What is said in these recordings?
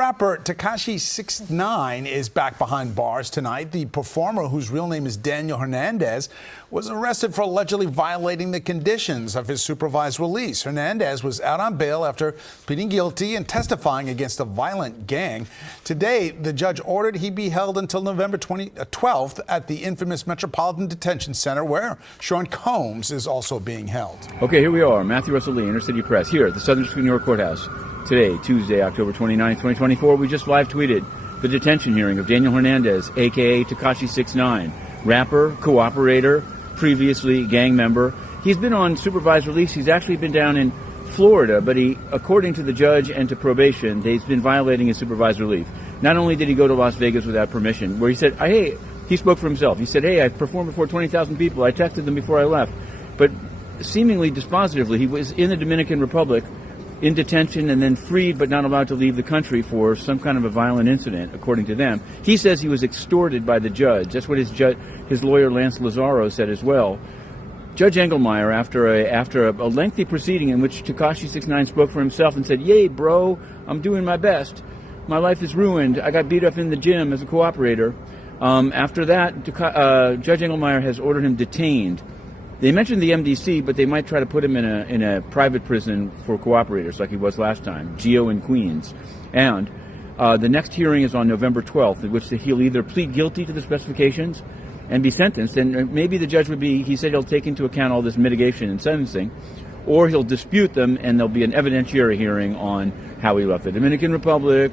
Rapper Tekashi 6ix9ine is back behind bars tonight. The performer, whose real name is Daniel Hernandez, was arrested for allegedly violating the conditions of his supervised release. Hernandez was out on bail after pleading guilty and testifying against a violent gang. Today, the judge ordered he be held until November 12th at the infamous Metropolitan Detention Center, where Sean Combs is also being held. Okay, here we are. Matthew Russell Lee, Inner City Press, here at the Southern District of New York Courthouse. Today, Tuesday, October 29, 2024, we just live tweeted the detention hearing of Daniel Hernandez, a.k.a. Tekashi 6ix9ine, rapper, cooperator, previously gang member. He's been on supervised release. He's actually been down in Florida, but he, according to the judge and to probation, he's been violating his supervised release. Not only did he go to Las Vegas without permission, where he said, hey, he spoke for himself. He said, hey, I performed before 20,000 people. I texted them before I left. But seemingly dispositively, he was in the Dominican Republic in detention and then freed but not allowed to leave the country for some kind of a violent incident, according to them. He says he was extorted by the judge. That's what his lawyer, Lance Lazaro, said as well. Judge Engelmeyer, after a lengthy proceeding in which Tekashi 6ix9ine spoke for himself and said, yay, bro, I'm doing my best. My life is ruined. I got beat up in the gym as a cooperator. After that, Judge Engelmeyer has ordered him detained. They mentioned the MDC, but they might try to put him in a private prison for cooperators like he was last time, Geo in Queens. And the next hearing is on November 12th, in which he'll either plead guilty to the specifications and be sentenced, and maybe the judge he said he'll take into account all this mitigation and sentencing, or he'll dispute them and there'll be an evidentiary hearing on how he left the Dominican Republic,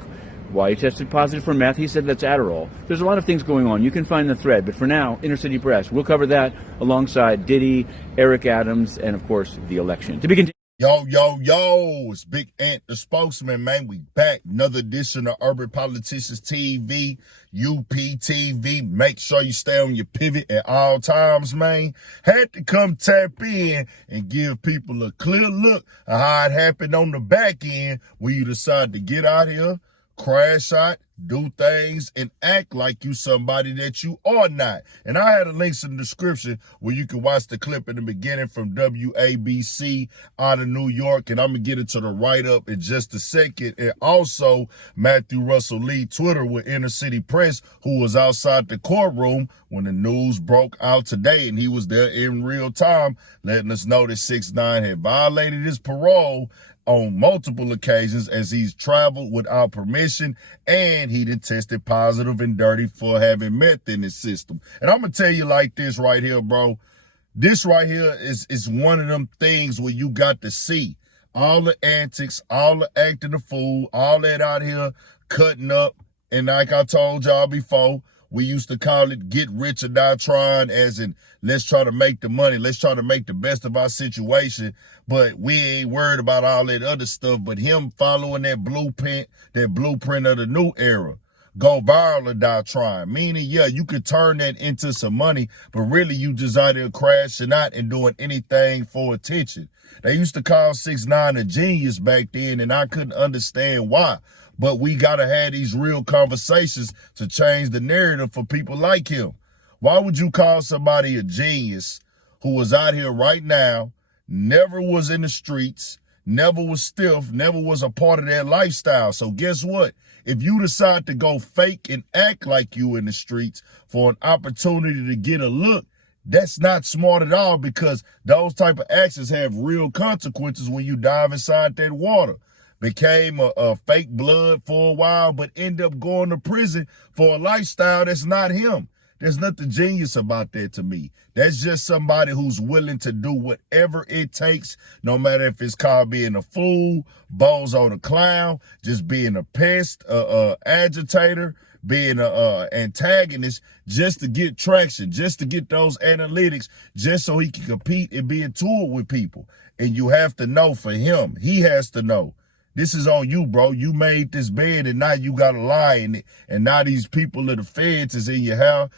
why he tested positive for meth. He said that's Adderall. There's a lot of things going on. You can find the thread. But for now, Inner City Press. We'll cover that alongside Diddy, Eric Adams, and, of course, the election. To be continued. Yo, it's Big Ant, the spokesman, man. We back. Another edition of Urban Politicians TV, UPTV. Make sure you stay on your pivot at all times, man. Had to come tap in and give people a clear look at how it happened on the back end when you decide to get out here, crash out, do things, and act like you somebody that you are not. And I had a links in the description where you can watch the clip in the beginning from WABC out of New York, and I'm going to get into the write-up in just a second. And also, Matthew Russell Lee, Twitter with Inner City Press, who was outside the courtroom when the news broke out today, and he was there in real time, letting us know that 6ix9ine had violated his parole on multiple occasions as he's traveled without permission, and he done tested positive and dirty for having meth in his system. And I'm going to tell you like this right here, bro. This right here is one of them things where you got to see all the antics, all the acting the fool, all that out here cutting up. And like I told y'all before, we used to call it get rich or die trying, as in let's try to make the money. Let's try to make the best of our situation. But we ain't worried about all that other stuff. But him following that blueprint of the new era. Go viral or die trying. Meaning, yeah, you could turn that into some money, but really you just out there crashing out and doing anything for attention. They used to call 6ix9ine a genius back then, and I couldn't understand why. But we got to have these real conversations to change the narrative for people like him. Why would you call somebody a genius who was out here right now, never was in the streets, never was stiff, never was a part of their lifestyle? So guess what? If you decide to go fake and act like you in the streets for an opportunity to get a look, that's not smart at all, because those type of actions have real consequences when you dive inside that water. Became a fake blood for a while, but end up going to prison for a lifestyle that's not him. There's nothing genius about that to me. That's just somebody who's willing to do whatever it takes, no matter if it's called being a fool, bozo the clown, just being a pest, agitator, being an antagonist, just to get traction, just to get those analytics, just so he can compete and be in tour with people. And you have to know for him, he has to know. This is on you, bro. You made this bed, and now you got to lie in it. And now these people of the feds is in your house.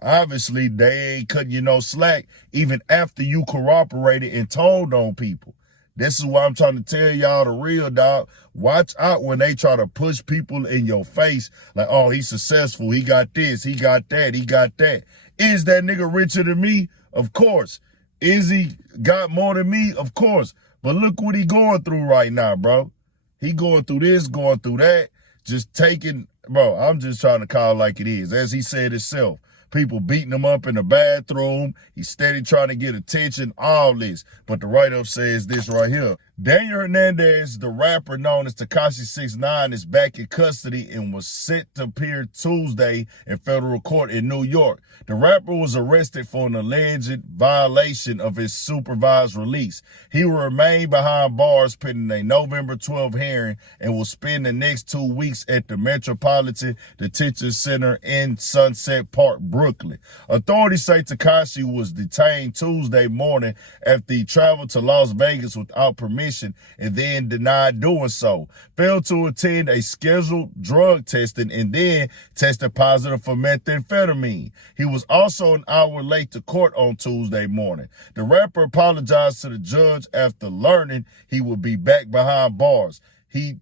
Obviously they ain't cutting you no slack, even after you cooperated and told on people. This is why I'm trying to tell y'all the real, dog. Watch out when they try to push people in your face like, oh, he's successful. He got this. He got that. He got that. Is that nigga richer than me? Of course. Is he got more than me? Of course. But look what he going through right now, bro. He going through this, going through that, just taking, bro, I'm just trying to call it like it is. As he said himself, people beating him up in the bathroom. He's steady trying to get attention, all this. But the write-up says this right here. Daniel Hernandez, the rapper known as Tekashi 6ix9ine, is back in custody and was set to appear Tuesday in federal court in New York. The rapper was arrested for an alleged violation of his supervised release. He will remain behind bars pending a November 12th hearing and will spend the next 2 weeks at the Metropolitan Detention Center in Sunset Park, Brooklyn. Authorities say Tekashi was detained Tuesday morning after he traveled to Las Vegas without permission and then denied doing so, failed to attend a scheduled drug testing, and then tested positive for methamphetamine. He was also an hour late to court on Tuesday morning. The rapper apologized to the judge after learning he would be back behind bars. He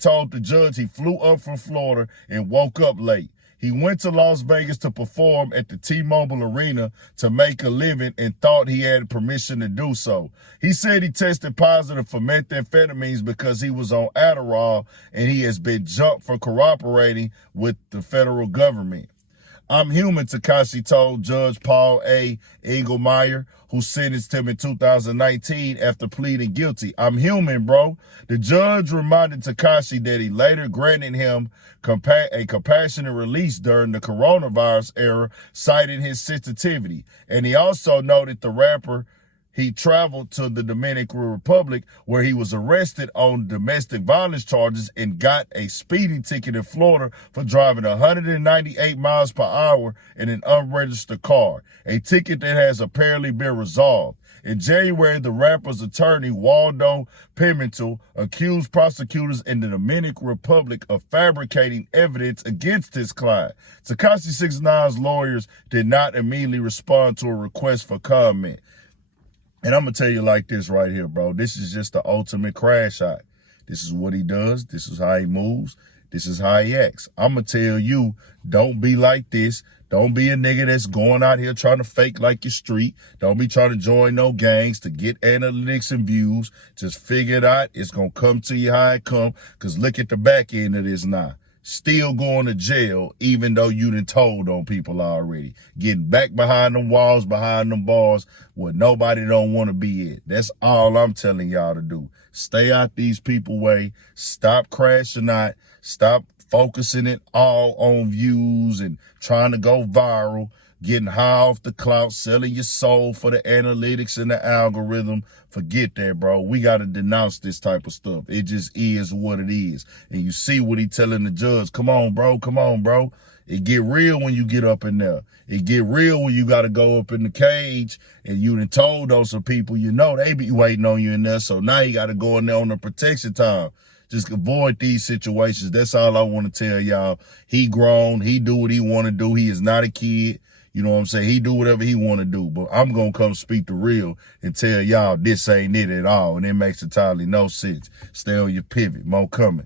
told the judge he flew up from Florida and woke up late. He went to Las Vegas to perform at the T-Mobile Arena to make a living and thought he had permission to do so. He said he tested positive for methamphetamines because he was on Adderall, and he has been jumped for cooperating with the federal government. I'm human, Tekashi told Judge Paul A. Engelmeyer, who sentenced him in 2019 after pleading guilty. I'm human, bro. The judge reminded Tekashi that he later granted him a compassionate release during the coronavirus era, citing his sensitivity. And he also noted the rapper he traveled to the Dominican Republic, where he was arrested on domestic violence charges and got a speeding ticket in Florida for driving 198 miles per hour in an unregistered car, a ticket that has apparently been resolved. In January, the rapper's attorney, Waldo Pimentel, accused prosecutors in the Dominican Republic of fabricating evidence against his client. Tekashi 6ix9ine's lawyers did not immediately respond to a request for comment. And I'm going to tell you like this right here, bro. This is just the ultimate crash out. This is what he does. This is how he moves. This is how he acts. I'm going to tell you, don't be like this. Don't be a nigga that's going out here trying to fake like your street. Don't be trying to join no gangs to get analytics and views. Just figure it out. It's going to come to you how it come. Because look at the back end of this now. Still going to jail, even though you done told on people already. Getting back behind them walls, behind them bars, where nobody don't want to be at. That's all I'm telling y'all to do. Stay out these people's way. Stop crashing out. Stop focusing it all on views and trying to go viral. Getting high off the clout, selling your soul for the analytics and the algorithm. Forget that, bro. We got to denounce this type of stuff. It just is what it is. And you see what he telling the judge. Come on, bro. Come on, bro. It get real when you get up in there. It get real when you got to go up in the cage and you done told on some people, you know, they be waiting on you in there. So now you got to go in there on the protection time. Just avoid these situations. That's all I want to tell y'all. He grown. He do what he want to do. He is not a kid. You know what I'm saying? He do whatever he want to do. But I'm going to come speak the real and tell y'all this ain't it at all. And it makes entirely no sense. Stay on your pivot. More coming.